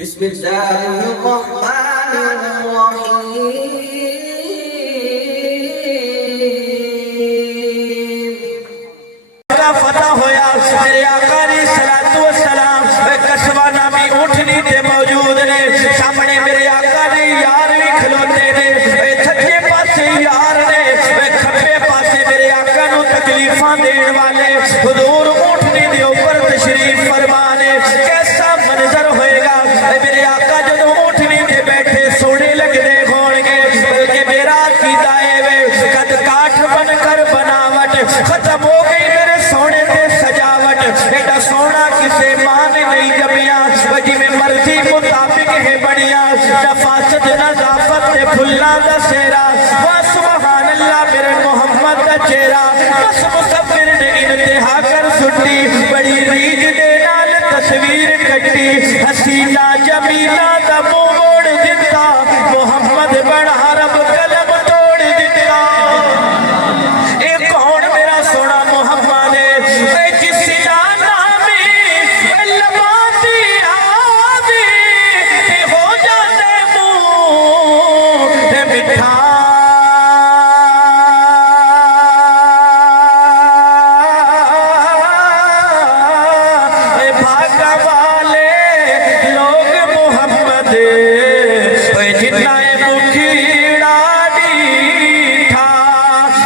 بسم الله الرحمن الرحيم فتح ہویا میرے آقا علیہ الصلوۃ والسلام کسبہ نامی اونٹنی تے موجود نے سامنے میرے آقا نے یار بھی کھلوتے نے سجے پاسے یار نے کھبے پاسے میرے آقا نو تکلیفاں دین والے حضور اونٹنی دے اوپر تشریف فرمانے کیسا منظر ہوئے گا میرے آقا جدوں اونٹنی دے بیٹھے سونے لگدے ہون گے کہ میرا عقیدہ ہے قد کاٹ بن کر بناوٹ ختم ہو گئی میرے سونے تے سجاوٹ ایڈا سونا کسے ماں نے نہیں جمیا جی میں مرضی مطابق ہے بڑھیا نفاست نظافت تے پھلاں دا سہرا وا سبحان اللہ میرے محمد دا چہرہ بس مصور نے انتہا کر سٹی بڑی ریج دے نال تصویر کٹی حسینہ جمیلہ دا منہ موڑ دیتا محمد بڑا رب قلم توڑ دیتا اے کون میرا سونا محمد ہے اے جس جانا میں لباتی آدھی تے ہو جاتے منہ تے مٹھا اے بھاگا والے لوگ محمد اے جنہ اے مکھیڑا ڈیٹھا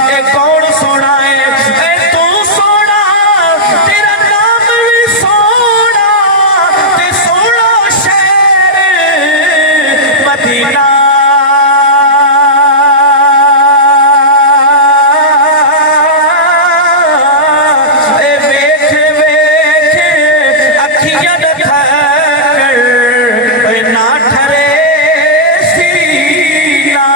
اے کون سونا ہے اے تو سونا تیرا نام بھی سونا تے سونا شہر مدینہ اے ویکھ ویکھ اکھیاں دا تھکڑ اے نہ ٹھرے سینہ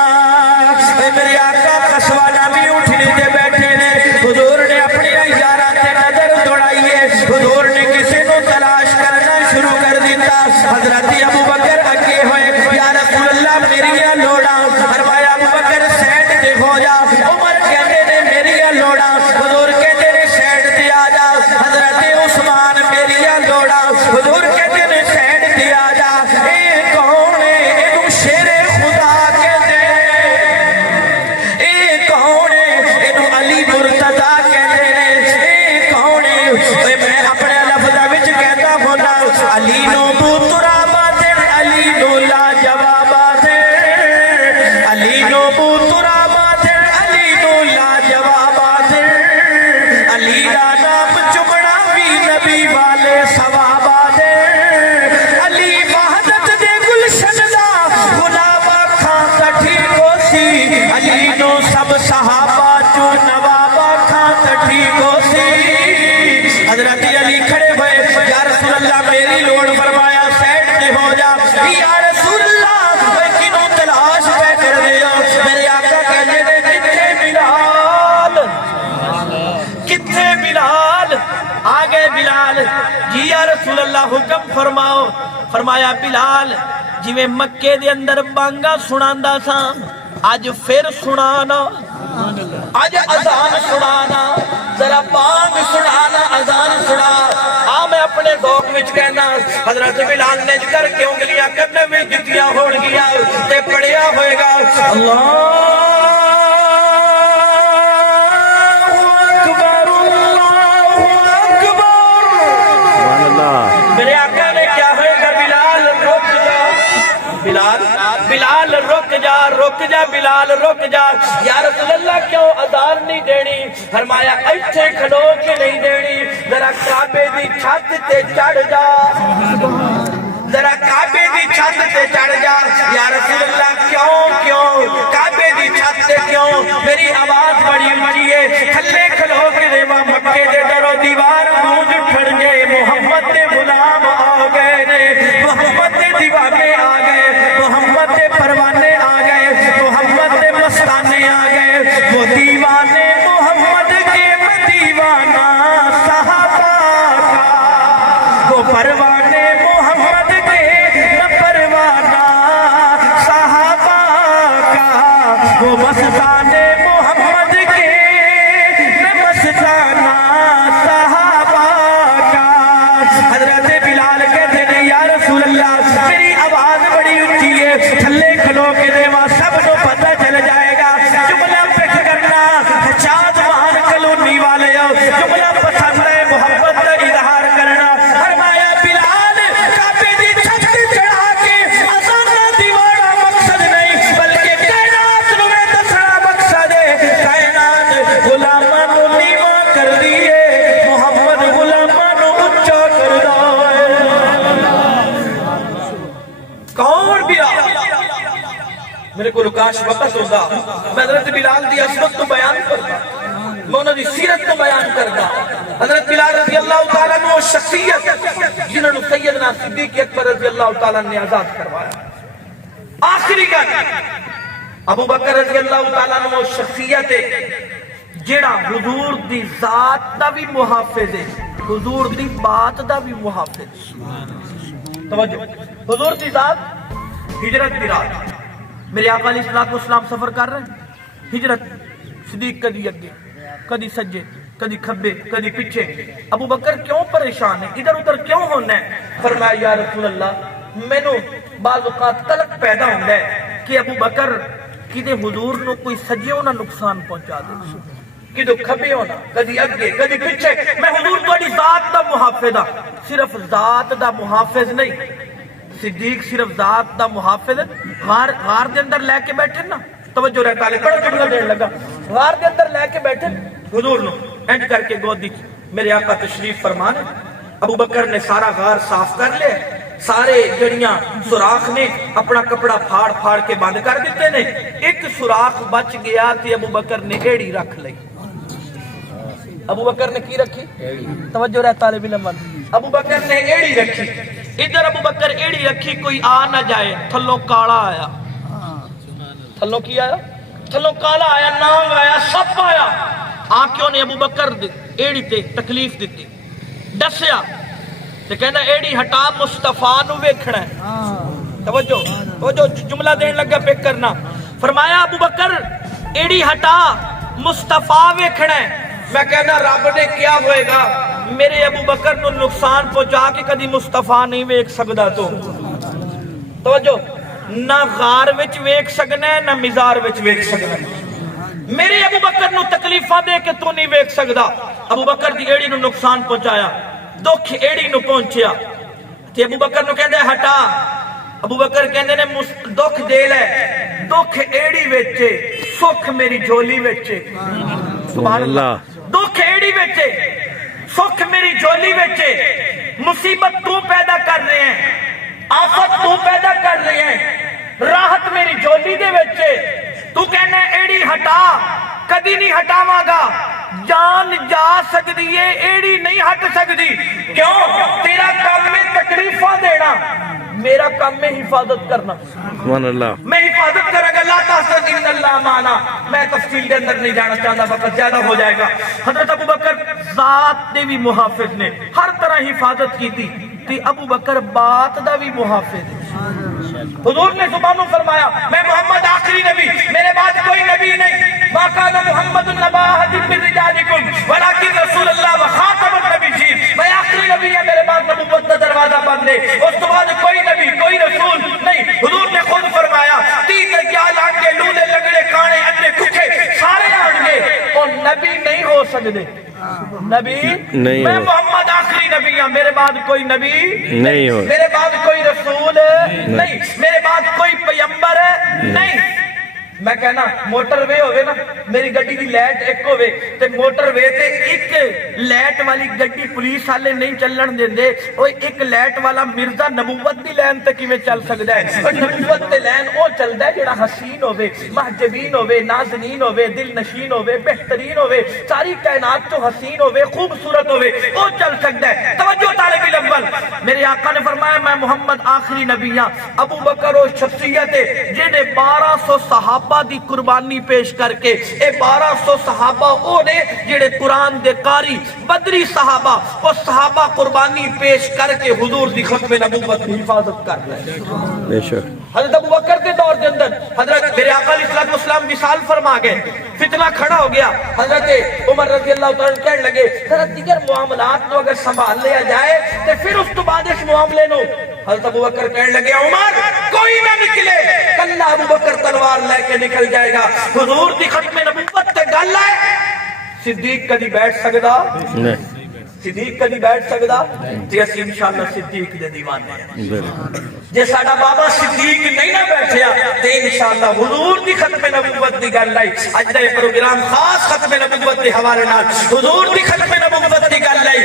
اے میرے آقا قصبہ نامی اونٹنی تے بیٹھے نے حضور نے اپنی یاراں تے نظر دوڑائی ہے حضور نے کسی نو تلاش کرنا شروع کر دیتا حضرت ابو بکر اگے ہوئے یا رسول اللہ میری لوڑا فرمایا ابو بکر سائڈ تے ہو جا عمر کہتے نے میری لوڑا حضور کہتے نے سائڈ تے آ جا حضرت عثمان میری لوڑا حضور کہتے نے سائڈ تے آ جا اے کون ہے اینو شیر خدا کہتے ہیں اے کون ہے اینو علی مرتضی کہتے ہیں اے کون ہے اے میں اپنے لفظاں وچ کہتا ہونا علی نو بوترابات علی نو لاجوابات علی نو بوترابات علی نو لاجوابات علی دا نام چمڑا بھی نبی والے ثوابات علی وحدت دے گلشن دا گلاب کھاں کٹھی کو سی علی نو سب صحابہ چو نوابا کھاں کٹھی کو سی حضرت علی کھڑے ہوئے یا رسول اللہ میری لوڑ فرمایا سیٹ تے ہو جا یا رسول اللہ میں کنوں تلاش پہ کر دیا میرے آقا کہنے دے کتھے بلال کتھے بلال آگے بلال جی یا رسول اللہ حکم فرماؤ فرمایا بلال جی میں مکے دے اندر بانگا سناندا سا آج پھر سنانا آج اذان سنانا ذرا بانگ سنانا اذان سنا میں اپنے ذوق وچ کہنا حضرت بلال نے کر کے انگلیاں کرنے میں جتیاں ہون گیا تے پڑھیا ہوئے گا اللہ میرے آقا نے کیا ہوئے گا بلال رک جا بلال بلال رک جا بلال رک جا یا رسول اللہ کیوں اذان نہیں دینی فرمایا ایتھے کھڑو کے نہیں دینی ذرا کعبے دی چھت تے چڑھ جا ذرا کعبے دی چھت تے چڑھ جا یا رسول اللہ کیوں کعبے دی چھت تے کیوں میری آواز بڑی اونچی ہے تھلے کھلو کے دیوا مکے دے ڈرو دیوار گونج اٹھڑ گئے محمد دے غلام آ گئے نے محمد دے دیوانے آ گئے محمد دے پروانے آ گئے محمد دے مستانے آ گئے وہ دیوانے محمد کے دیوانہ صحابہ کا وہ پروانے محمد کے پروانہ صحابہ کا وہ مستانے محمد کے مستانہ میری آواز بڑی اونچی ہے تھلے کھلو کے دیوا سب کو پتہ چل جائے گا جملہ پک کرنا شاد مان کلونی والے جملہ پسند ہے محبت کا اظہار کرنا فرمایا بلال کعبے دی چھت چڑھا کے اذان دیوانا مقصد نہیں بلکہ کائنات نو دسنا مقصد ہے کائنات غلاماں نو نیواں کر دیے محمد غلاماں نو اونچا کردا ہے کون بلال میرے کو کاش وقت ہوتا میں حضرت بلال دی عظمت کو بیان کرتا میں انہوں دی سیرت کو بیان کرتا حضرت بلال رضی اللہ تعالیٰ عنہ شخصیت جنہوں نے سیدنا صدیق اکبر رضی اللہ تعالیٰ نے آزاد کروایا آخری گل ابو بکر رضی اللہ تعالیٰ عنہ شخصیت جیڑا حضور دی ذات دا بھی محافظ ہے حضور دی بات دا بھی محافظ توجہ حضور دی ذات ہجرت دی رات میرے آقا علیہ السلام سفر کر رہے ہیں ہجرت صدیق کدی اگے کدی سجے کدی کھبے کدی پیچھے ابو بکر کیوں پریشان ہے ادھر ادھر کیوں ہونا ہے فرمایا یا رسول اللہ میں نو بعض اوقات قلق پیدا ہوتا ہے کہ ابو بکر کدے حضور نو کوئی سجے ہونا نقصان پہنچا دے کدو کھبے ہونا کدی اگے کدی پیچھے میں حضور تہاڈی ذات دا محافظ ہاں صرف ذات دا محافظ نہیں صدیق صرف ذات دا محافظ غار دے اندر لے کے بیٹھے نا توجہ رہتا ہے بڑا جملہ دین لگا غار دے اندر لے کے بیٹھے حضور نو اینج کر کے گودی میرے آقا تشریف فرمانے ابو بکر نے سارا غار صاف کر لے سارے جڑیاں سوراخ نے اپنا کپڑا پھاڑ پھاڑ کے بند کر دیتے نے ایک سوراخ بچ گیا تھی ابو بکر نے ایڑی رکھ لئی ابو بکر نے کی رکھی توجہ رہتا طالب علم ابو بکر نے ایڑی رکھی ادھر ابو بکر ایڑی رکھی کوئی آ نہ جائے تھلوں کالا آیا تھلوں کی آیا تھلوں کالا آیا نانگ آیا سپ آیا آنکھوں نے ابو بکر ایڑی تے تکلیف دیتی ڈسیا تے کہنا ایڑی ہٹا مصطفیٰ نو ویکھنا ہے توجہ جملہ دین لگا پیک کرنا فرمایا ابو بکر ایڑی ہٹا مصطفیٰ ویکھنا ہے میں کہنا رب نے کیا ہوئے گا میرے ابو بکر نو نقصان پہنچا کے کدی مصطفیٰ نہیں ویکھ سکدا تو توجہ نہ غار وچ ویکھ سکنا ہے نہ مزار وچ ویکھ سکنا ہے میرے ابو بکر نو تکلیفاں دے کے تو نہیں ویکھ سکدا ابو بکر دی ایڑی نو نقصان پہنچایا دکھ ایڑی نو پہنچیا تے ابو بکر نو کہندے ہٹا ابو بکر کہندے نے دکھ دے لے دکھ ایڑی وچ سکھ میری جھولی وچ سبحان اللہ دکھ ایڑی وچ سکھ میری جھولی وچ مصیبت تو پیدا کر رہے ہیں آفت تو پیدا کر رہے ہیں راحت میری جھولی دے وچ تو کہنا ایڑی ہٹا کدی نہیں ہٹاواں گا جان جا سکدی ہے ایڑی نہیں ہٹ سکدی کیوں تیرا کام میں تکلیفاں دینا میرا کام میں حفاظت کرنا سبحان اللہ میں حفاظت کرے گا لا تحزن ان اللہ معنا میں تفصیل کے اندر نہیں جانا چاہتا وقت زیادہ ہو جائے گا حضرت ابو بکر ذات دے بھی محافظ نے ہر طرح حفاظت کی تھی ابو بکر بات دا بھی محافظ حضور نے زبانوں فرمایا میں محمد آخری نبی میرے بعد کوئی نبی نہیں ما کان محمد النبا احد من رجالکم ولکن رسول اللہ وخاتم النبیین میں آخری نبی ہے میرے بعد نبوت کا دروازہ بند ہے اس کے بعد کوئی نبی کوئی رسول نہیں حضور نے خود فرمایا 30 دجال آن کے لولے لگڑے کانے اندھے کھکے سارے آن گے اور نبی نہیں ہو سکتے نبی نہیں میں محمد آخری نبی ہوں میرے بعد کوئی نبی نہیں ہو میرے بعد کوئی رسول نہیں میرے بعد کوئی پیغمبر نہیں میں کہنا موٹر وے ہوئے نا میری گڈی دی لائٹ ایک ہوئے تے موٹر وے تے ایک لائٹ والی گڈی پولیس والے نہیں چلن دیندے او ایک لائٹ والا مرزا نبوت دی لائن تے کیویں چل سکدا ہے اور نبوت تے لائن او چلدا ہے جڑا حسین ہوے محجبین ہوے نازنین ہوے دل نشین ہوے بہترین ہوے ساری کائنات تو حسین ہوے خوبصورت ہوے او چل سکدا ہے توجہ طالب علم میرے آقا نے فرمایا میں محمد آخری نبی ہاں ابو بکر او شخصیت ہے جنے 1200 صحابہ دی قربانی پیش کر کے اے 1200 صحابہ او نے جڑے قرآن دے قاری بدری صحابہ او صحابہ قربانی پیش کر کے حضور دی ختم نبوت کی حفاظت کر رہے ہیں بے شک حضرت ابو بکر کے دور کے اندر حضرت میرے آقا علیہ السلام وصال فرما گئے، فتنہ کھڑا ہو گیا، حضرت عمر رضی اللہ تعالیٰ عنہ کہنے لگے ذرا دیگر معاملات تو اگر سنبھال لیا جائے تو پھر اس تو بعد اس معاملے نو۔ حضرت ابوبکر کہنے لگے عمر کوئی نہ نکلے، کل ابوبکر تلوار لے کے نکل جائے گا، حضور دی ختم نبوت تے گل ہے۔ صدیق کدی بیٹھ سکدا؟ صدیق کدی بیٹھ سکدا؟ تے اسی انشاءاللہ صدیق دے دیوانے ہیں۔ جے ساڈا بابا صدیق نہیں نہ بیٹھیا تے انشاءاللہ حضور دی ختم نبوت دی گل آئی۔ اج دا یہ پروگرام خاص ختم نبوت دے حوالے نال حضور دی ختم نبوت دی گل آئی۔